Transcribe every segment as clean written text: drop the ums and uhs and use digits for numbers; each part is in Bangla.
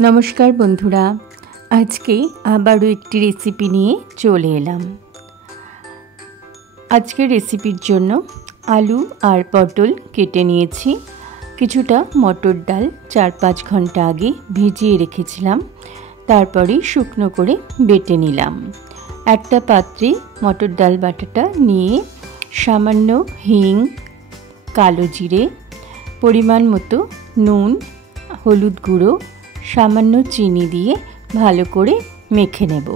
नमस्कार बंधुरा आज के आबारो एकटी रेसिपि निये चले एलाम। आज के रेसिपिर जोन्नो आलू और पटल केटे नियेछि। किछुटा मटर डाल 4-5 घंटा आगे भिजिए रेखेछिलाम, तारपरे शुकनो करे बेटे निलाम। एकटा पात्रे मटर डाल बाटाटा निये सामान्य हिंग, कालो जिरे, परिमाण मतो नुन, हलुद गुड़ो, सामान्य चीनी दिए भालो करे मेखे नेब।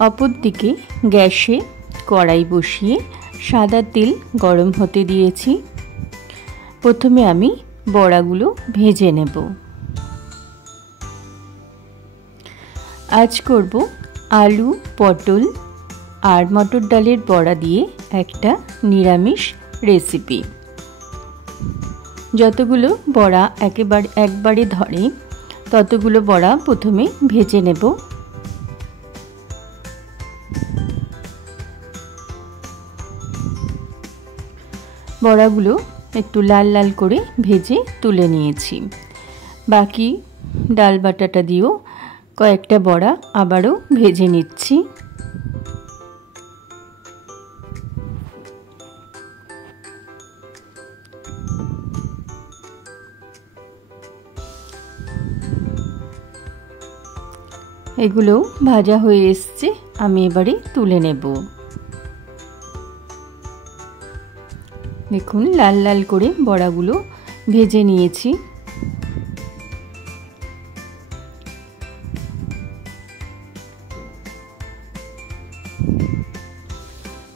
अपर दिके गैसे कड़ाई बसिए सादा तेल गरम होते दिएछि। प्रथमे आमी बड़ागुलो भेजे नेब। आज करब आलू पटल और मटर डालेर बड़ा दिए एकटा निरामिष रेसिपि। যতগুলো বড়া একবারে ধরে ততগুলো বড়া প্রথমে ভেজে নেব। বড়াগুলো একটু লাল লাল করে ভেজে তুলে নিয়েছি। বাকি ডাল বাটাটা দিয়েও কয়েকটা বড়া আবারও ভেজে নিচ্ছি। एगुलो भाजा हये एसेछे, आमी एबारे तुले नेब। देखुन लाल लाल करे बड़ागुलो भेजे नियेछि।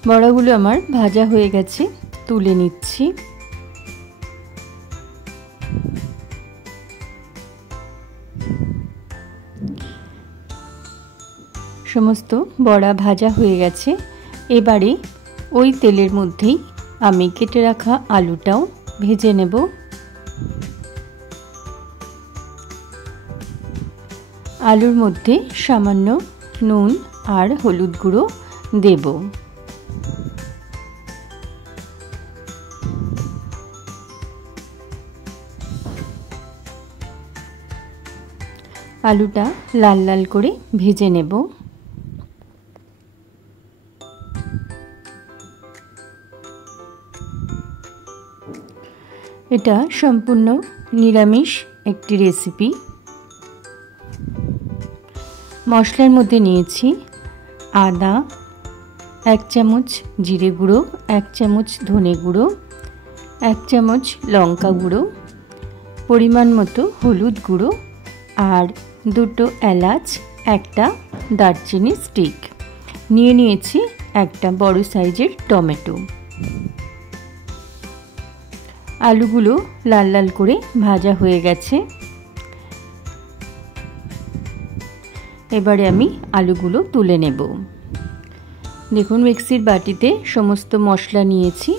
बड़ागुलो आमार भाजा हये गेछे, तुले निচ্ছি। समस्त बड़ा भाजा हये गेछे। एबारे ओई तेलेर मध्येई आमी केटे राखा आलूटाओ भेजे नेब। आलूर मধ্যে सामान्य नुन और हलुद गुड़ो देब। आलूटा लाल लाल करे भेजे नेब। এটা সম্পূর্ণ নিরামিষ একটি রেসিপি। মশলার মধ্যে নিয়েছি আদা, 1 চামচ জিরে গুঁড়ো, 1 চামচ ধনে গুঁড়ো, 1 চামচ লঙ্কা গুঁড়ো, পরিমাণ মতো হলুদ গুঁড়ো আর 2টো এলাচ, একটা দারচিনি স্টিক। নিয়ে নিয়েছি একটা বড় সাইজের টমেটো। आलूगुलो लाल लाल करे भाजा हये गेछे। एबारे आमी आलूगुलो तुले नेब। देखुन मिक्सिर बाटीते समस्त मशला नियेछि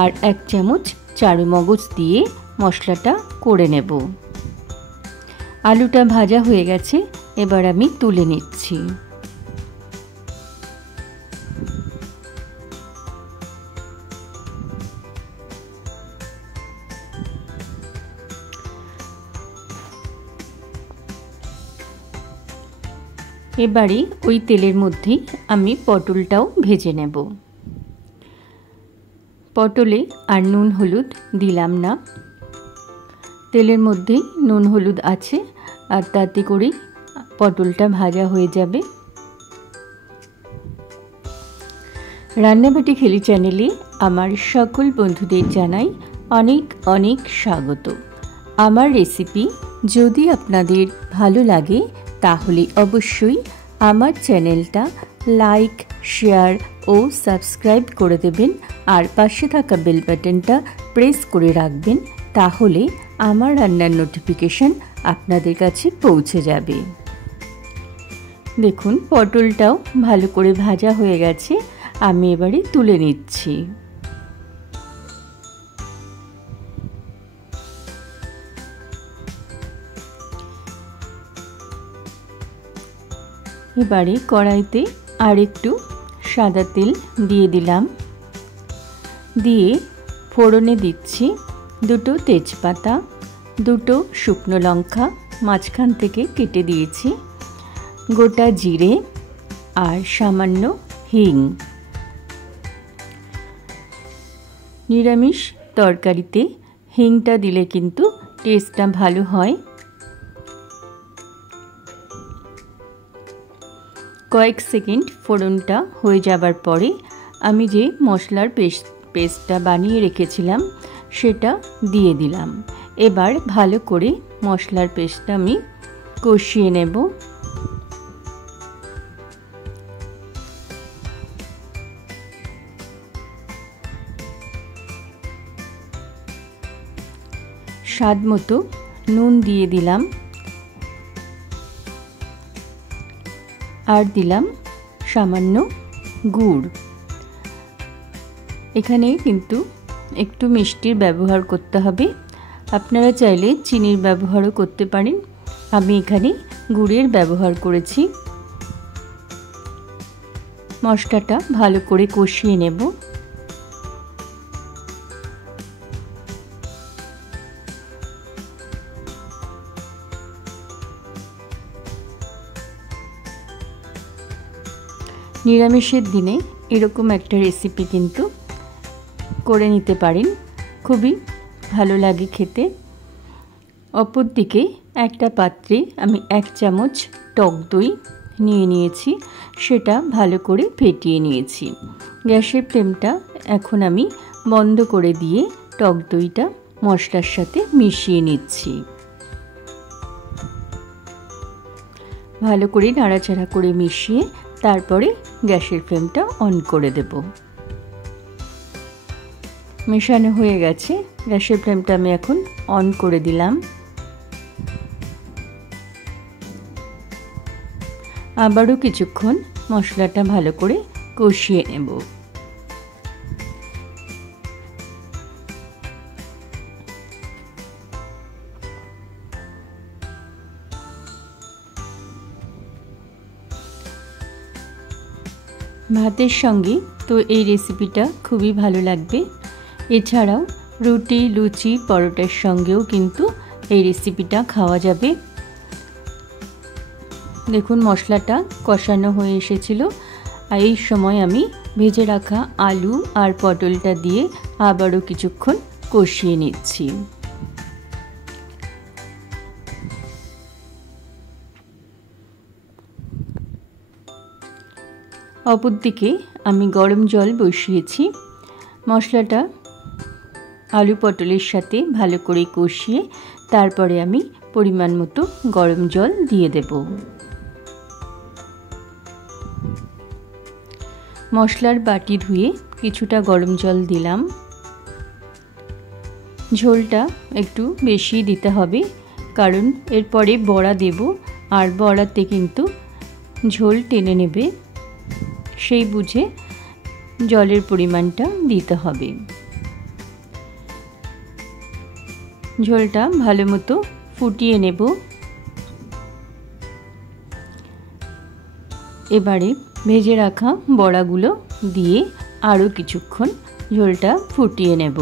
और 1 चामच चारु मगज दिए मशलाटा करे नेब। आलूटा भाजा हये गेछे, एबार आमी तुले निচ্ছি। এবারে ওই তেলের মধ্যেই আমি পটলটাও ভেজে নেব। পটলে আর নুন হলুদ দিলাম না, তেলের মধ্যেই নুন হলুদ আছে আর তাতে করেই পটলটা ভাজা হয়ে যাবে। রান্নাবাটি খেলি চ্যানেলে আমার সকল বন্ধুদের জানাই অনেক অনেক স্বাগত। আমার রেসিপি যদি আপনাদের ভালো লাগে তাহলে অবশ্যই আমার চ্যানেলটা লাইক, শেয়ার ও সাবস্ক্রাইব করে দেবেন আর পাশে থাকা বেল বাটনটা প্রেস করে রাখবেন, তাহলে আমার রান্নার নোটিফিকেশন আপনাদের কাছে পৌঁছে যাবে। দেখুন পটলটাও ভালো করে ভাজা হয়ে গেছে, আমি এবারে তুলে নিচ্ছি। এবারে কড়াইতে আর একটু সাদা তেল দিয়ে দিলাম। দিয়ে ফোড়নে দিচ্ছি দুটো তেজপাতা, দুটো শুকনো লঙ্কা, মাঝখান থেকে কেটে দিয়েছি গোটা জিরে আর সামান্য হিং। নিরামিষ তরকারিতে হিংটা দিলে কিন্তু টেস্টটা ভালো হয়। কয়েক সেকেন্ড ফোড়নটা হয়ে যাবার পরে আমি যে মশলার পেস্টটা বানিয়ে রেখেছিলাম সেটা দিয়ে দিলাম। এবার ভালো করে মশলার পেস্টটা আমি কষিয়ে নেব। স্বাদ মতো নুন দিয়ে দিলাম আর দিলাম সামান্য গুড়। এখানে কিন্তু একটু মিষ্টির ব্যবহার করতে হবে, আপনারা চাইলে চিনির ব্যবহারও করতে পারেন। আমি এখানে গুড়ের ব্যবহার করেছি। মশলাটা ভালো করে কষিয়ে নেব। নিরামিষের দিনে এরকম একটা রেসিপি কিন্তু করে নিতে পারেন, খুবই ভালো লাগে খেতে। অপরদিকে একটা পাত্রে আমি 1 চামচ টক দই নিয়ে নিয়েছি, সেটা ভালো করে ফেটিয়ে নিয়েছি। গ্যাসের ফ্লেমটা এখন আমি বন্ধ করে দিয়ে টক দইটা মশলার সাথে মিশিয়ে নিচ্ছি। ভালো করে নাড়াচাড়া করে মিশিয়ে তারপরে গ্যাসের ফ্লেমটা অন করে দেব। মেশানো হয়ে গেছে, গ্যাসের ফ্লেমটা আমি এখন অন করে দিলাম। আবারও কিছুক্ষণ মশলাটা ভালো করে কষিয়ে নেব। ভাতের সঙ্গে তো এই রেসিপিটা খুবই ভালো লাগবে। এছাড়াও রুটি, লুচি, পরোটার সঙ্গেও কিন্তু এই রেসিপিটা খাওয়া যাবে। দেখুন মশলাটা কষানো হয়ে এসেছিল, আর এই সময় আমি ভেজে রাখা আলু আর পটলটা দিয়ে আবারও কিছুক্ষণ কষিয়ে নিচ্ছি। অপরদিকে আমি গরম জল বসিয়েছি। মশলাটা আলু পটলের সাথে ভালো করে কষিয়ে তারপরে আমি পরিমাণ মতো গরম জল দিয়ে দেব। মশলার বাটি ধুয়ে কিছুটা গরম জল দিলাম। ঝোলটা একটু বেশি দিতে হবে, কারণ এরপরে বড়া দেব, আর বড়াতে কিন্তু ঝোল টেনে নেবে, সেই বুঝে জলের পরিমাণটা দিতে হবে। ঝোলটা ভালো মতো ফুটিয়ে নেব। এবারে ভেজে রাখা বড়াগুলো দিয়ে আরও কিছুক্ষণ ঝোলটা ফুটিয়ে নেব।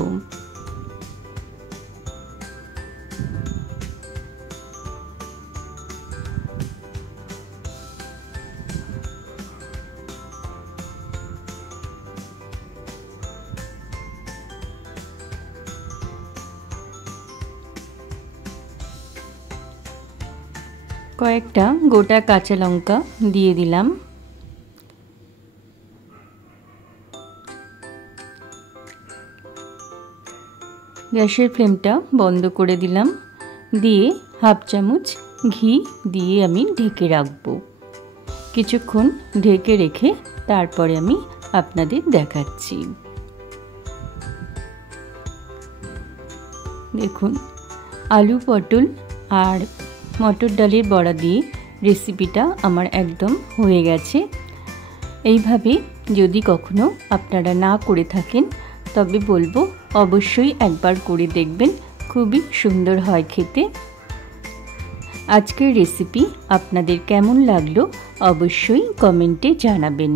কয়েকটা গোটা কাঁচা লঙ্কা দিয়ে দিলাম। গ্যাসের ফ্লেমটা বন্ধ করে দিলাম, দিয়ে 1/2 চামচ ঘি দিয়ে আমি ঢেকে রাখবো। কিছুক্ষণ ঢেকে রেখে তারপরে আমি আপনাদের দেখাচ্ছি। দেখুন আলু, পটল আর মটর ডালের বড়া দিয়ে রেসিপিটা আমার একদম হয়ে গেছে। এইভাবে যদি কখনো আপনারা না করে থাকেন তবে বলবো অবশ্যই একবার করে দেখবেন, খুবই সুন্দর হয় খেতে। আজকের রেসিপি আপনাদের কেমন লাগলো অবশ্যই কমেন্টে জানাবেন।